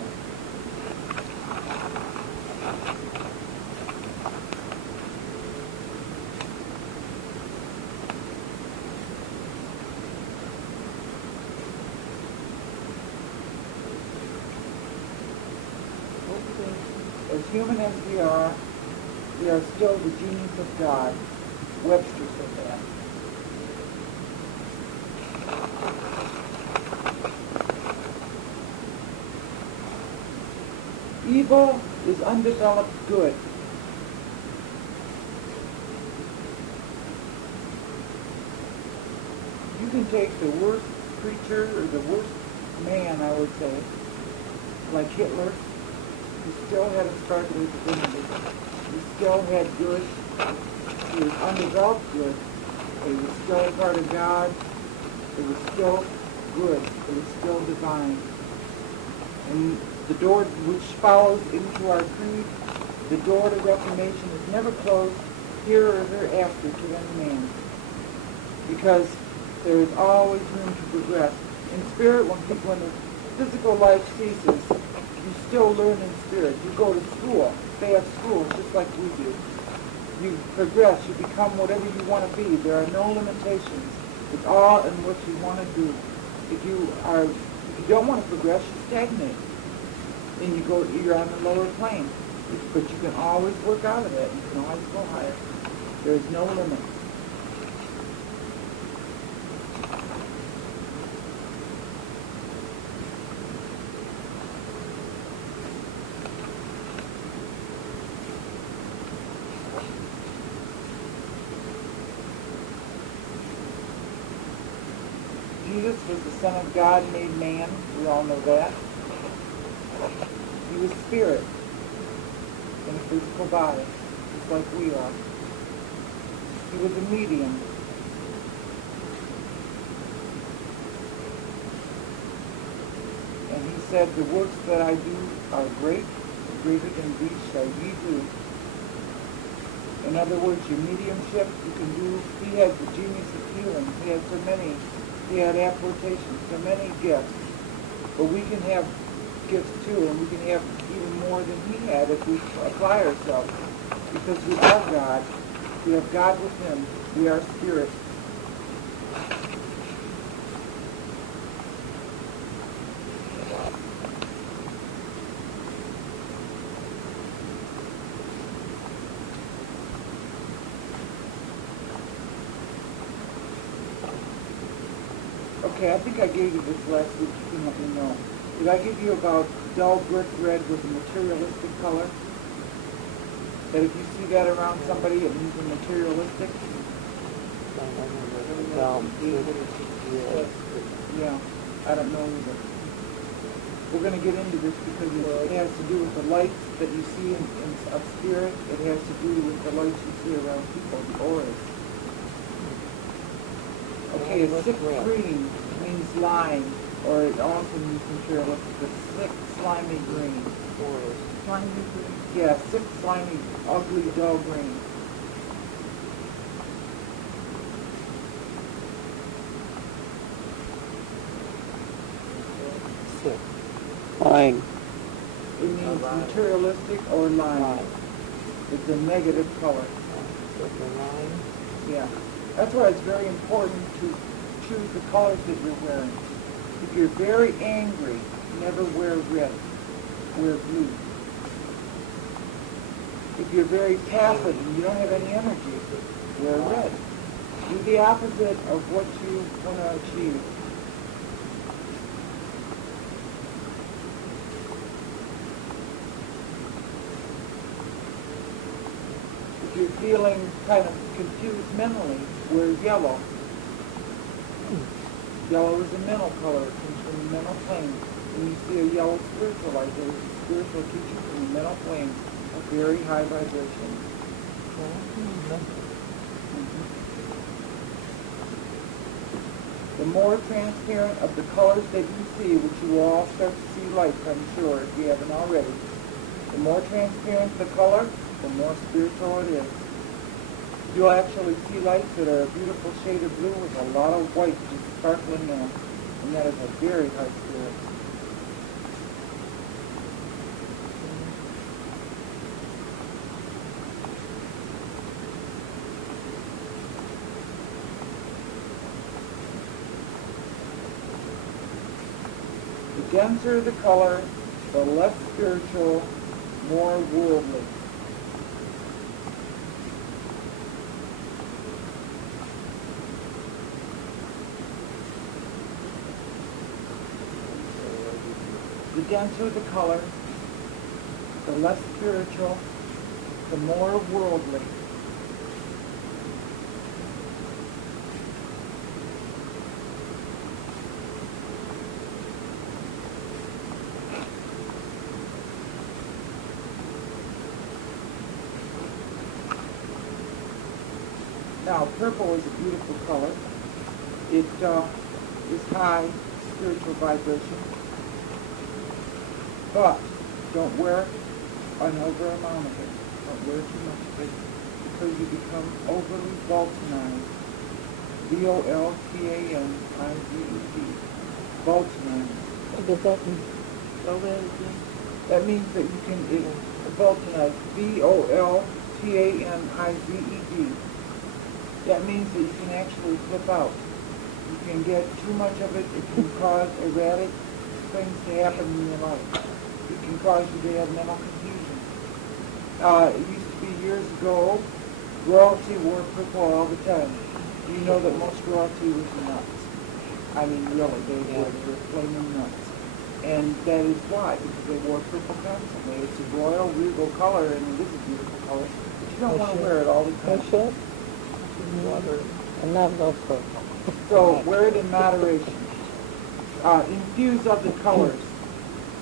As human as we are still the genius of God. Webster said that. Evil is undeveloped good. You can take the worst creature or the worst man, I would say, like Hitler. He still had a spark of divinity. He still had good. He was undeveloped good. He was still a part of God. It was still good. It was still divine. And the door which follows into our creed, the door to reformation is never closed here or hereafter to any man. Because there is always room to progress. In spirit, when the physical life ceases, you still learn in spirit. You go to school. They have schools just like we do. You progress. You become whatever you want to be. There are no limitations. It's all in what you want to do. If you don't want to progress, you stagnate. Then you're on the lower plane. But you can always work out of it. You can always go higher. There is no limit. Jesus was the Son of God made man. We all know that. He was spirit in a physical body, just like we are. He was a medium. And he said, the works that I do are great, greater than these shall ye do. In other words, your mediumship, you can do. He had the genius of healing. He had so many. He had apportation, so many gifts. But we can have gifts too, and we can have even more than he had if we apply ourselves. Because we are God. We have God within. We are spirit. Okay, I think I gave you this last week. You can let me know. Did I give you about dull brick red with a materialistic color? That if you see that around somebody, it means a materialistic? Yeah, I don't know either. We're going to get into this because it has to do with the lights that you see of spirit. It has to do with the lights you see around people, the auras. Okay, a sick green means lying, or it also means materialistic. A sick, slimy green. Slimy green? Yeah, sick, slimy, ugly, dull green. Sick. Lying. It means materialistic or lying. It's a negative color. Yeah. That's why it's very important to choose the colors that you're wearing. If you're very angry, never wear red. Wear blue. If you're very passive and you don't have any energy, wear red. Do the opposite of what you want to achieve. If you're feeling kind of confused mentally, wear yellow. Yellow is a mental color. It comes from the mental plane. When you see a yellow spiritual light, there's a spiritual teacher from the mental plane of very high vibration. The more transparent of the colors that you see, which you will all start to see lights, I'm sure, if you haven't already, the more transparent the color, the more spiritual it is. You'll actually see lights that are a beautiful shade of blue with a lot of white just sparkling in them, and that is a very high spirit. The denser the color, the less spiritual, more worldly. The denser the color, the less spiritual, the more worldly. Now, purple is a beautiful color. It is high spiritual vibration. But don't wear an over amount of it. Don't wear too much of it because you become overly Vulcanized. V-O-L-T-A-N-I-Z-E-D. Vulcanized. What does that mean? Spell that again. That means that you can Vulcanize. V-O-L-T-A-N-I-Z-E-D. That means that you can actually flip out. You can get too much of it. It can cause erratic things to happen in your life. It can cause you to have mental confusion. It used to be years ago, royalty wore purple all the time. Do you know that most royalty was nuts? I mean, really, they were flaming nuts. And that is why, because they wore purple constantly. It's a royal, regal color, and it is a beautiful color. But you don't want to wear it all the time. That's it? And not no purple. So wear it in moderation. Infuse other colors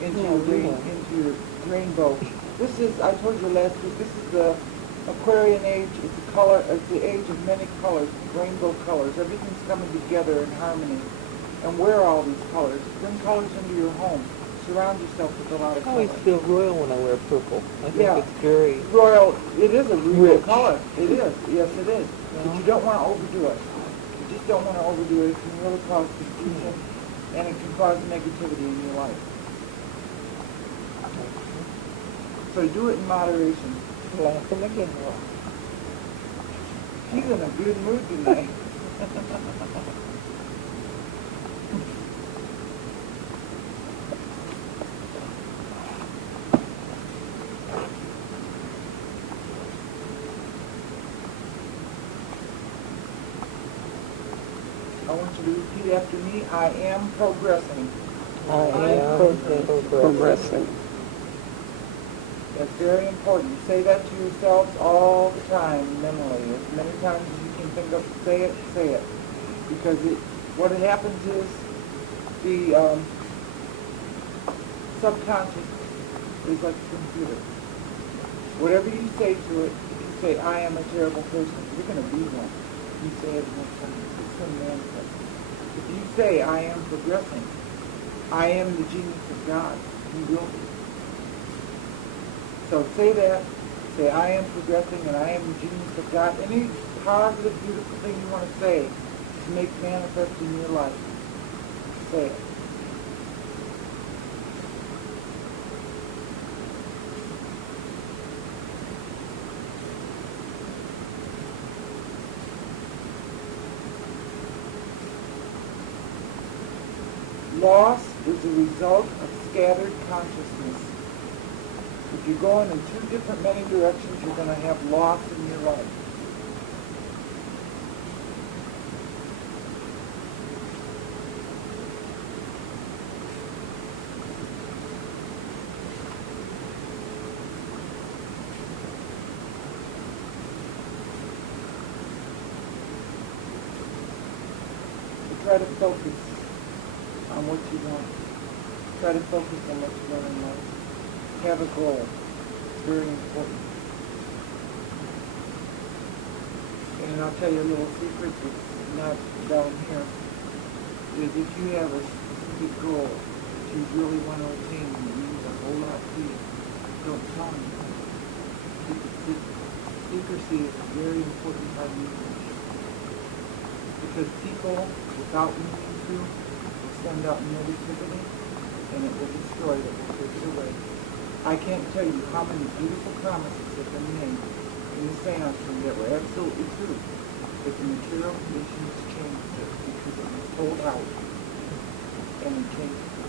into your rainbow. This is, I told you last week, this is the Aquarian age. It's a color. It's the age of many colors, rainbow colors. Everything's coming together in harmony. And wear all these colors. Bring colors into your home. Surround yourself with a lot of I always colors. feel royal when I wear purple. I think Yeah. it's very Royal, it is a regal rich. color. It is. Yes, it is. But you don't want to overdo it. You just don't want to overdo it. It can really cause confusion, and it can cause negativity in your life. So do it in moderation. Laughing again. He's in a good mood tonight. I want you to repeat after me. I am progressing. I am Progressing. That's very important. Say that to yourselves all the time, mentally. As many times as you can think of, say it, say it. Because what happens is the subconscious is like a computer. Whatever you say to it, if you say, I am a terrible person, you're going to be one. You say it enough times. It's going to manifest. If you say, I am progressing, I am the genius of God, you will be. So say that. Say, I am progressing and I am the genius of God. Any positive, beautiful thing you want to say to make manifest in your life, say it. Loss is a result of scattered consciousness. If you're going in two different many directions, you're going to have loss in your life. So try to focus. on what you want. Try to focus on what you want in life. Have a goal. It's very important. And I'll tell you a little secret that's not down here, is if you have a specific goal that you really want to attain and it means a whole lot to you, don't tell anyone. Keep it secret. Secrecy is a very important part of mediumship. Because people, without meaning to, will send out negativity and it will destroy it, it will take it away. I can't tell you how many beautiful promises have been made in the seance room that were absolutely true, but the material conditions changed it because it was pulled out and it changed it.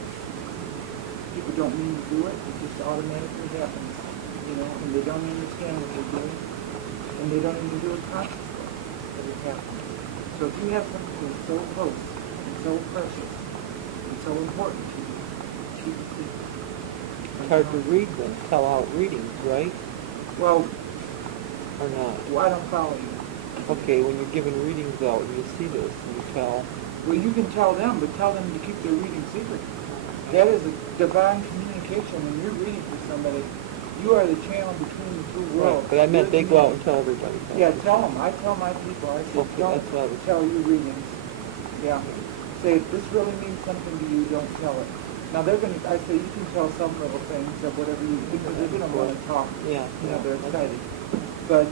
People don't mean to do it, it just automatically happens, you know, and they don't understand what they're doing, and they don't even do it consciously, but it happens. So if you have something that's so close and so precious and so important to you, keep it secret. It's hard to read them, tell out readings, right? Well, Or not? I don't follow you. Okay, when you're giving readings out and you see this and you tell, Well, you can tell them, but tell them to keep their reading secret. That is a divine communication. When you're reading for somebody, you are the channel between the two worlds. but I meant You're they the go out medium. and tell everybody. Yeah, tell them. I tell my people. I say, Okay, that's what I don't was- tell your readings. Yeah. Say, if this really means something to you, don't tell it. Now, they're going to, I say, you can tell some little things of whatever you, because they're going to want to talk. Yeah, You know, yeah, they're okay. excited. But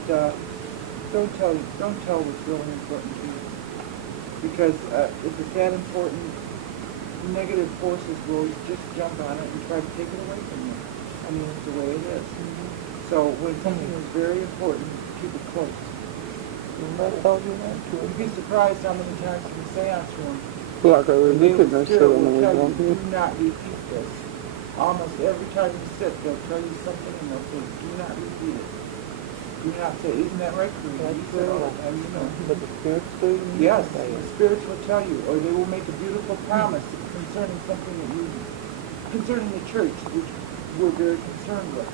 don't tell what's really important to you. Because if it's that important, negative forces will just jump on it and try to take it away from you. I mean, it's the way it is. So when something is very important, keep it close. I told you that too. You'd be surprised how many times in the seance room, Like I was they looking will or still something will when we tell go you, here. do not repeat this. Almost every time you sit, they'll tell you something and they'll say, do not repeat it. Do not say, isn't that right, Greta? You said all the time, you know. But the spirits do? Yes, the spirits will tell you, or they will make a beautiful promise concerning something that you, concerning the church, which we're very concerned with.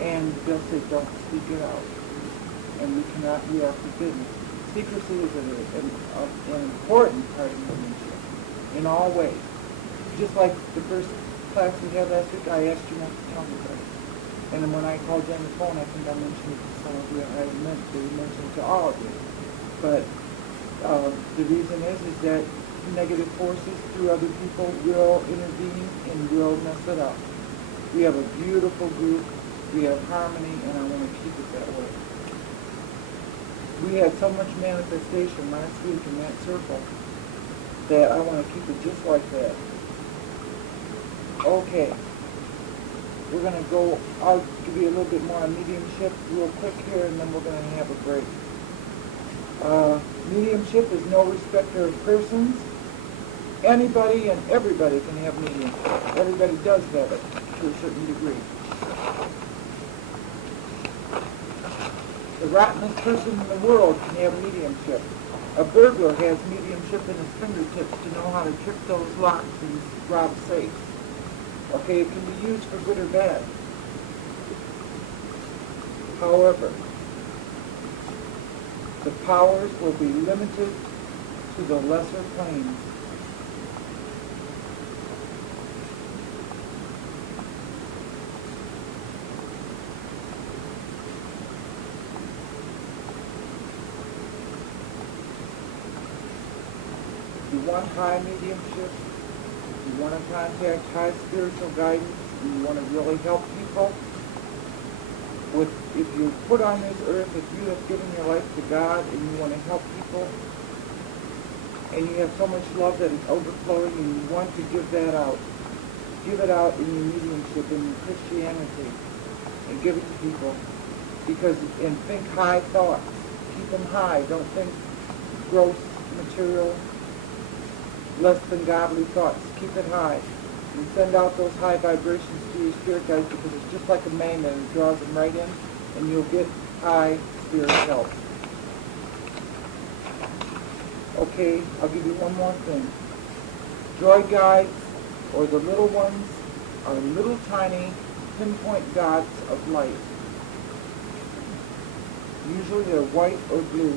And they'll say, don't speak it out. And we are forbidden. Secrecy is an important part of mediumship, in all ways. Just like the first class we had last week, I asked you not to tell anybody. And then when I called you on the phone, I think I mentioned it to some of you, and I meant to mention it to all of you. But the reason is that negative forces through other people will intervene and will mess it up. We have a beautiful group, we have harmony, and I want to keep it that way. We had so much manifestation last week in that circle that I want to keep it just like that. Okay. We're going to go, I'll give you a little bit more on mediumship real quick here, and then we're going to have a break. Mediumship is no respecter of persons. Anybody and everybody can have mediumship. Everybody does have it to a certain degree. The rottenest person in the world can have mediumship. A burglar has mediumship in his fingertips to know how to trick those locks and rob safes. Okay, it can be used for good or bad. However, the powers will be limited to the lesser planes. If you want high mediumship, if you want to contact high spiritual guidance, and you want to really help people, if you put on this earth, if you have given your life to God and you want to help people, and you have so much love that is overflowing and you want to give that out, give it out in your mediumship, in your Christianity, and give it to people. And think high thoughts. Keep them high. Don't think gross, material, less than godly thoughts. Keep it high. And send out those high vibrations to your spirit guides, because it's just like a magnet. It draws them right in, and you'll get high spirit help. Okay, I'll give you one more thing. Droid guides, or the little ones, are little tiny pinpoint dots of light. Usually they're white or blue.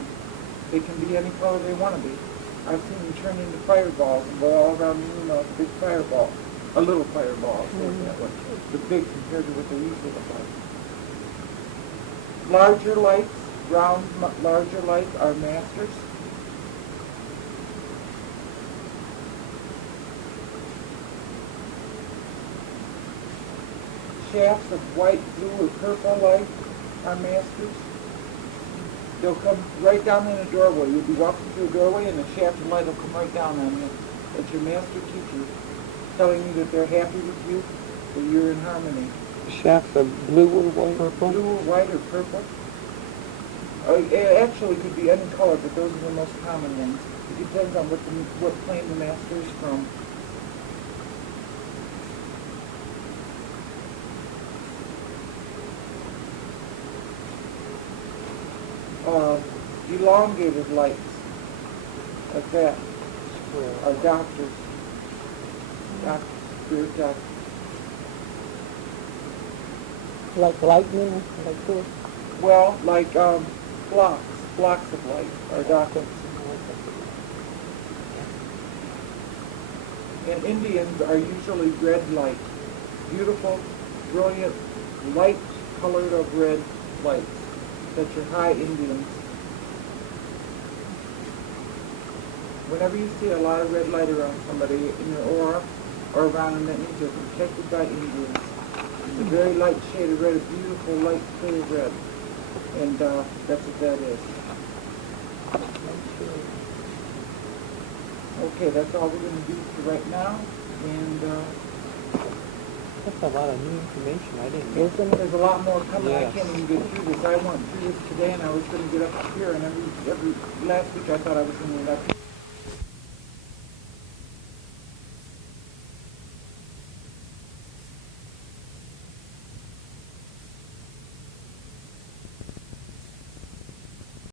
They can be any color they want to be. I've seen them turn into fireballs and go all around the room like a big fireball. A little fireball, I'll say it that way. But big compared to what they usually look like. Larger lights, round, larger lights are masters. Shafts of white, blue, or purple light are masters. They'll come right down in a doorway. You'll be walking through a doorway and a shaft of light will come right down on you. It's your master teacher telling you that they're happy with you, that you're in harmony. Shafts of blue or white? Purple. Blue or white or purple. It actually could be any color, but those are the most common ones. It depends on what plane the master is from. Elongated lights, like that, are doctors. Spirit doctors. Like lightning, like this. Well, like blocks of light are doctors. And Indians are usually red light. Beautiful, brilliant, light colored of red lights. That's your high Indians. Whenever you see a lot of red light around somebody in your aura or around them, that means they're protected by Indians. It's a very light shade of red, a beautiful light clear red. And that's what that is. Okay, that's all we're going to do for right now. And That's a lot of new information. I didn't know. there's a lot more coming. Yes. I can't even get through this. I went through this today, and I was going to get up here, and every last week I thought I was going to get up here.